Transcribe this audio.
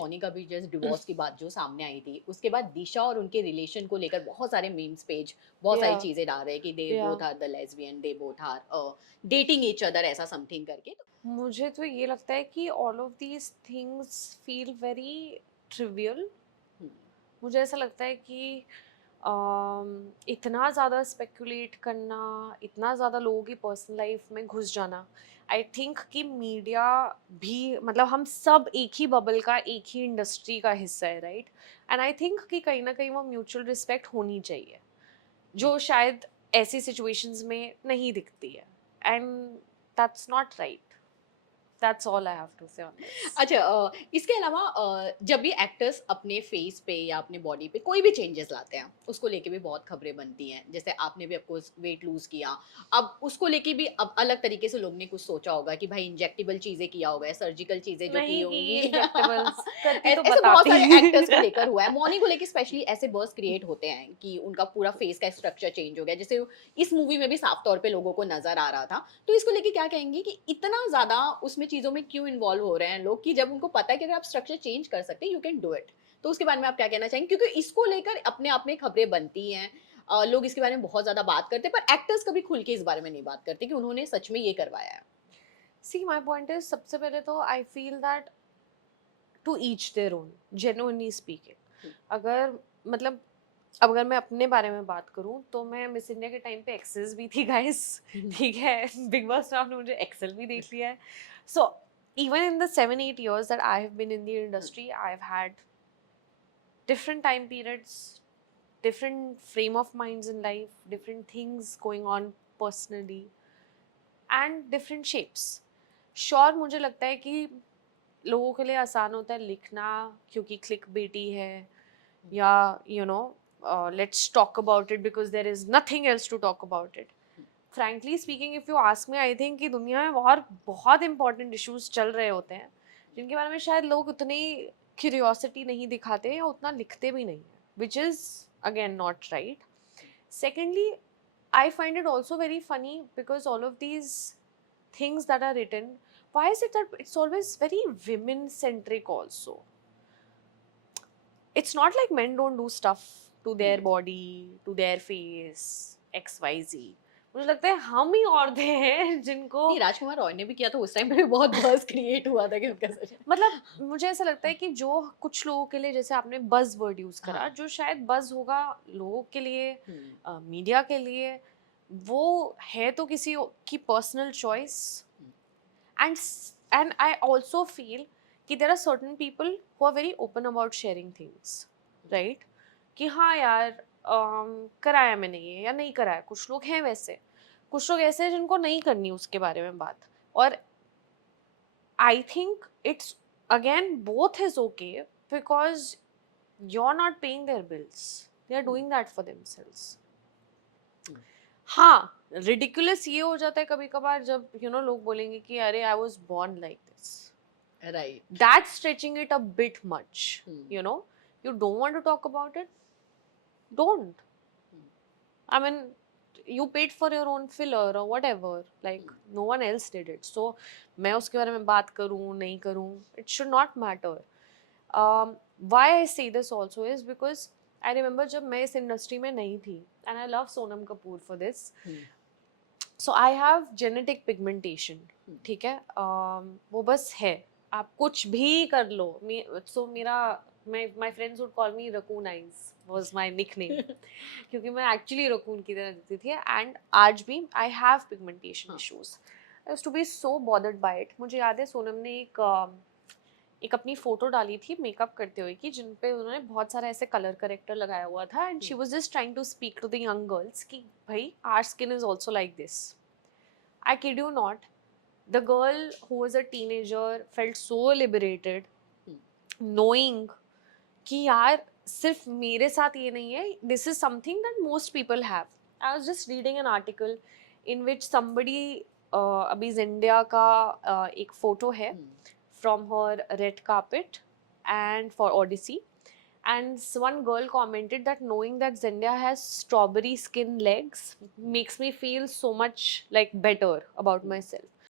मोनिका भी just divorce की बात जो सामने आई थी, उसके बाद दिशा और उनके रिलेशन को लेकर बहुत सारे मीम्स पेज बहुत सारी या चीज़ें डाल रहे हैं कि दे या both are the lesbian, they both are dating each other ऐसा समथिंग करके। तो मुझे तो ये लगता है कि all of these things feel very trivial. हुँ, मुझे ऐसा लगता है कि इतना ज़्यादा स्पेकुलेट करना, इतना ज़्यादा लोगों की पर्सनल लाइफ में घुस जाना, आई थिंक कि मीडिया भी, मतलब हम सब एक ही बबल का, एक ही इंडस्ट्री का हिस्सा है, राइट? एंड आई थिंक कि कहीं ना कहीं वो म्यूचुअल रिस्पेक्ट होनी चाहिए, हुँ। जो शायद ऐसी सिचुएशंस में नहीं दिखती है। And that's not right. That's all I have to say on this. अच्छा इसके अलावा जब भी एक्टर्स अपने फेस पे या अपने बॉडी पे कोई भी चेंजेस लाते हैं, उसको लेके भी बहुत खबरें बनती हैं। जैसे आपने भी ऑफकोर्स वेट लूज़ किया, अब उसको लेके भी अब अलग तरीके से लोग ने कुछ सोचा होगा कि भाई इंजेक्टेबल चीज़ें किया होगा या सर्जिकल चीज़ें जो की नहीं की होंगी। इंजेक्टेबल्स करती तो ऐसे बहुत बताती। सारे एक्टर्स को लेकर हुआ है। मौनी को लेके स्पेशली ऐसे बज़ क्रिएट होते हैं कि उनका पूरा फेस का स्ट्रक्चर चेंज हो गया। जैसे इस मूवी में भी साफ तौर पे लोगों को नज़र आ रहा था। तो इसको लेके क्या कहेंगी कि इतना ज़्यादा उसमें चीज़ों में क्यों इन्वॉल्व हो रहे हैं लोग कि जब उनको पता है कि अगर आप स्ट्रक्चर चेंज कर सकते हैं, यू कैन डू इट। तो उसके बारे में आप क्या कहना चाहेंगे? क्योंकि इसको लेकर अपने आप में खबरें बनती हैं। लोग इसके बारे में बहुत ज़्यादा बात करते हैं, पर एक्टर्स कभी खुल के इस बारे में नहीं बात करते कि उन्होंने सच में ये करवाया है। सी माई पॉइंट इज, सबसे पहले तो I feel that to each their own, genuinely speaking. हुँ, अगर, मतलब, अब अगर मैं अपने बारे में बात करूं तो मैं मिस इंडिया के टाइम पे एक्सेस भी थी गाइस। हुँ, ठीक है, बिग बॉस में आपने मुझे एक्सेल भी देख लिया है। So even in the 7-8 years that I have been in the hmm, industry, I've had different time periods, different frame of minds in life, different things going on personally, and different shapes. Sure, मुझे लगता है कि लोगों के लिए आसान होता है लिखना, क्योंकि क्लिक बेटी है, hmm, yeah you know, let's talk about it because there is nothing else to talk about it. Hmm, frankly speaking, if you ask me, I think कि दुनिया में बहुत बहुत इंपॉर्टेंट इश्यूज चल रहे होते हैं जिनके बारे में शायद लोग उतनी क्यूरियोसिटी नहीं दिखाते या उतना लिखते भी नहीं है, which is again not right. Secondly, I find it also very funny because all of these things that are written, why is it that it's always very women centric also? It's not like men don't do stuff to hmm. their body, to their face, XYZ। मुझे लगता है हम ही औरतें हैं जिनको, नहीं, राजकुमार रॉय ने भी किया था, उस टाइम पे भी बहुत बज़ क्रिएट हुआ था कि उनका सच मतलब मुझे ऐसा लगता है कि जो कुछ लोगों के लिए, जैसे आपने बज़ वर्ड यूज़ करा, हाँ। जो शायद बज़ होगा लोगों के लिए, हुँ, मीडिया के लिए, वो है तो किसी की personal choice. Hmm, and and I also feel कि there are certain people who are very open about sharing things, hmm, right? कि हाँ यार, कराया मैंने ये या नहीं कराया। कुछ लोग हैं वैसे, कुछ लोग ऐसे हैं जिनको नहीं करनी उसके बारे में बात। और I think it's, again, both is okay because you're not paying their bills. They are hmm, doing that for themselves. हुँ, हाँ, ridiculous ये हो जाता है कभी कभार जब लोग बोलेंगे कि अरे I was born like this. Right. That's stretching it a bit much. Hmm, You don't want to talk about it, don't. Hmm, I mean, you paid for your own filler or whatever. Hmm, Like no one else did it. So मैं उसके बारे में बात करूँ नहीं करूँ, it should not matter. Why I say this also is because I remember जब मैं इस इंडस्ट्री में नहीं थी, and I love Sonam Kapoor for this. Hmm, So I have genetic pigmentation. हुँ, ठीक है, वो बस है, आप कुछ भी कर लो। So मेरा, my friends would call me Raccoon Eyes was my nickname, क्योंकि मैं एक्चुअली रकून की तरह दिखती थी। एंड आज भी आई हैव पिगमेंटेशन हाँ, issues. I used to be so bothered by it. मुझे याद है सोनम ने एक अपनी फोटो डाली थी मेकअप करते हुए की, जिन पे उन्होंने बहुत सारा ऐसे कलर करेक्टर लगाया हुआ था, and she hmm, was just trying to speak to the young girls कि भाई our skin is also like this. I kid you not, the girl who was a teenager felt so liberated hmm, knowing कि यार सिर्फ मेरे साथ ये नहीं है, this is something that most people have. I was just reading an article in which somebody, अभी Zendaya का एक फोटो है हुँ, from her red carpet and for Odyssey, and one girl commented that knowing that Zendaya has strawberry skin legs hmm, makes me feel so much like better about hmm, myself.